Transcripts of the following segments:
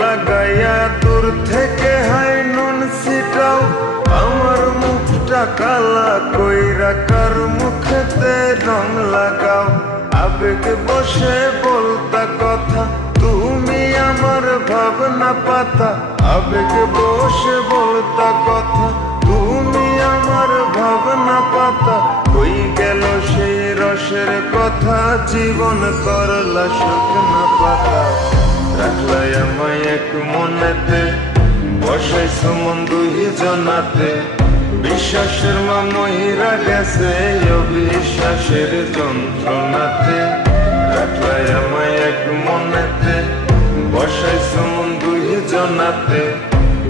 লাগাইয়া দূর থেকে হাই নুন ছিটাও, আমার মুখটা কালা কইরা কার মুখেতে রং লাগাও। আবেগ বসে বলতা কথা, তুমি আমার ভাবনা পাতা। আবেগ বসে বলতা কথা, তুমি আমার ভাবনা পাতা। কই গেল সেই রসের কথা, জীবন করলা শুকনা পাতা। রাখলাই আমায় এক মনেতে, বসাইছ মন দুই জনাতে। বিশ্বাসের মা মহিরা গেছে অবিশ্বাসের যন্ত্রণাতে। রাখলাই আমায় এক মনেতে, বসাইছ মন দুই জনাতে।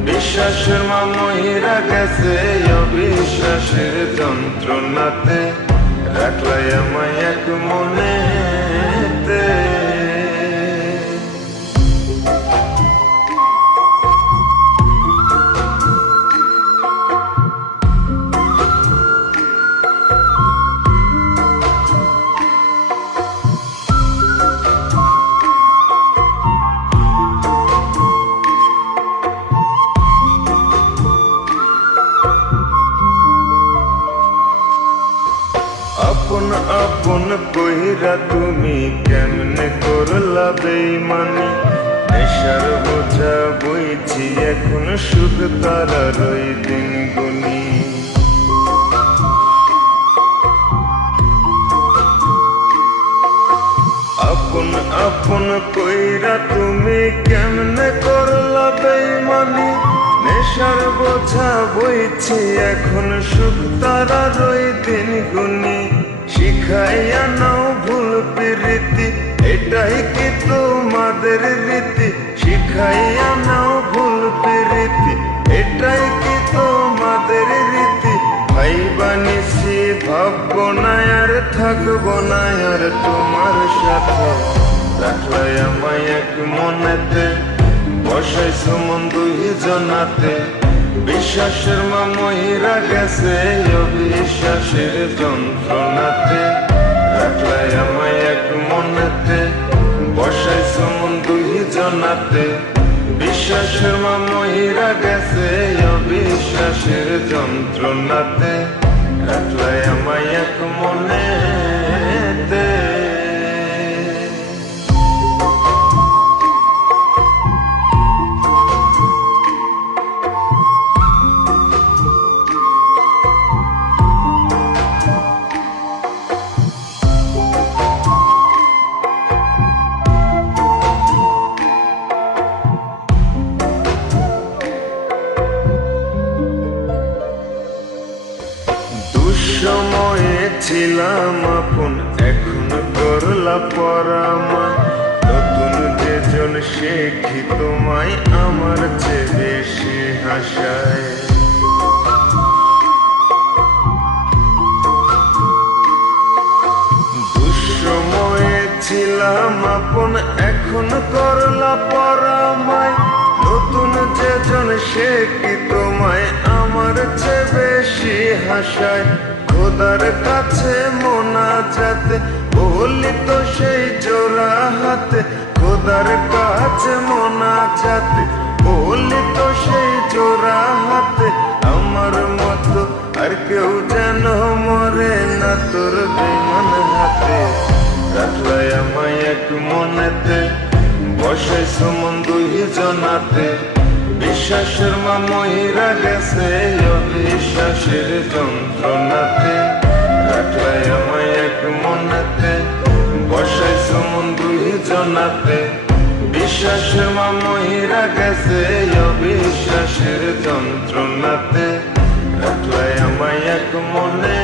বিশ্বাসের মা মহিরা গেছে অবিশ্বাসের যন্ত্রণাতে। রাখলাই আমায় এক মনেতে। আপন আপন কইরা তুমি কেমনে করলা বেইমানি। নেশার বোঝা বইছি এখন সুখ তারার ওই দিন গুনি। আপন আপন কইরা তুমি কেমনে করলা বেইমানি। নেশার বোঝা বইছি এখন সুখ তারার ওই দিন গুনি। শিখাইয়া নাও ভুল প্রীতি, এটাই কি তোমাদের রীতি। শিখাইয়া নাও ভুল প্রীতি, এটাই কি তোমাদের রীতি। ভাইবা নিছি ভাববো না আর থাকবো না আর তোমার সাথে। রাখলাই আমায় এক মনেতে, বসাইছ মন দুই জনাতে। বিশ্বাসের মা মহিরা গেছে অবিশ্বাসের যন্ত্রণাতে। রাখলাই আমায় এক মনেতে, বসাইছ মন দুই জনাতে। বিশ্বাসের মা মহিরা গেছে অবিশ্বাসের যন্ত্রণাতে। রাখলাই আমায় এক মনেতে। দুঃসময়ে ছিলাম আপন, এখন করলা পরামা। নতুন যেজন শেখি তোমায় আমার চেয়ে বেশি হাসায়। দুঃসময়ে ছিলাম আপন, এখন করলা পরামায়। নতুন যেজন শেখি তোমায় আমার চেয়ে বেশি হাসায়। খোদার কাছে মোনাজাতে বলি তো সেই জোড়া হাতে। খোদার কাছে মোনাজাতে বলি তো সেই জোড়া হাতে। আমার মতো আর কেউ যেন মরে না তোর বেমান হাতে। রাখলাই আমায় এক মনেতে, বসাইছ মন দুই জনাতে। বিশ্বাসের মা মহিরা গেছে অবিশ্বাসের যন্ত্রণাতে। রাখলাই আমায় এক মনেতে, বসাইছ মন দুই জনাতে। বিশ্বাসের মা মহিরা গেছে অবিশ্বাসের যন্ত্রণাতে। রাখলাই আমায় এক মনে।